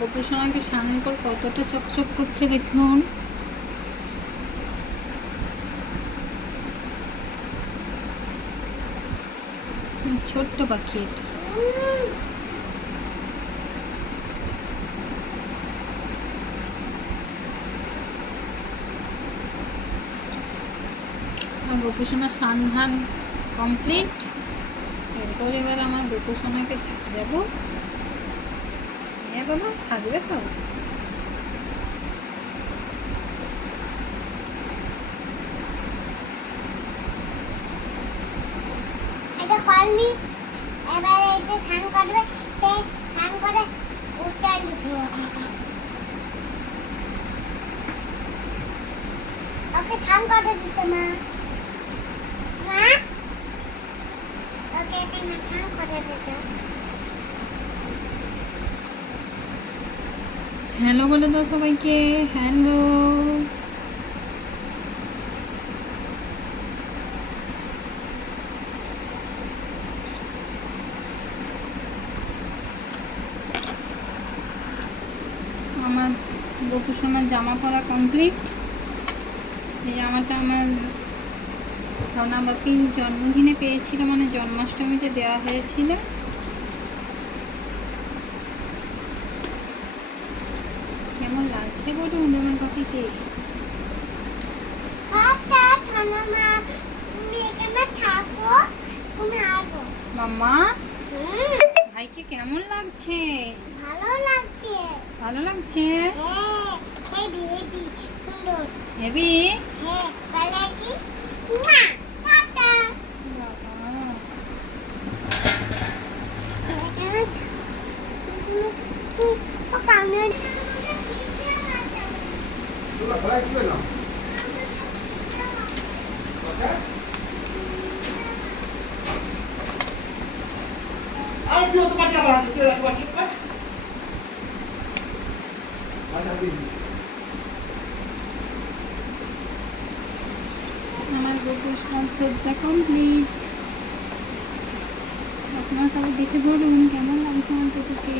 গোপু সোনাকে স্নানের পর কতটা চকচক করছে দেখুন। ছোট্ট পাখি এটা। গোপু সোনার স্নান ধান কমপ্লিট। এরপর এবার আমার গোপু সোনাকে সাজাবো। হ্যাঁ বাবা, সাজবে তো। এবার এই যে স্নান করবে, সে স্নান করে উঠে ওকে স্নান করে দিতে মা। মা ওকে এখানে স্নান করে দিতে। হ্যালো বলে দাও সবাইকে, হ্যালো। আমার গোপু সোনার জামা পরা কমপ্লিট। এই জামাটা আমার সোনাবাপির জন্মদিনে পেয়েছিল, মানে জন্মাষ্টমীতে দেওয়া হয়েছিল। কেমন লাগছে বলুন আমার পাখিকে? মাম্মা, ভাইকে কেমন লাগছে? ভালো লাগছে। ভালো লাগছে? হ্যাঁ, হেভি হেভি সুন্দর। হেভি? হ্যাঁ, বলে কি? না, টাটা। ও কানে তোমরা ফলাই ছিল না আর কি হতো পাটি আবার হাতে তুই পাটি কাট আটা দিবি। আমার গোপুর সাজসজ্জা কমপ্লিট। আপনারা সবাই দেখে বলুন কেমন লাগছে আমার গোপুকে।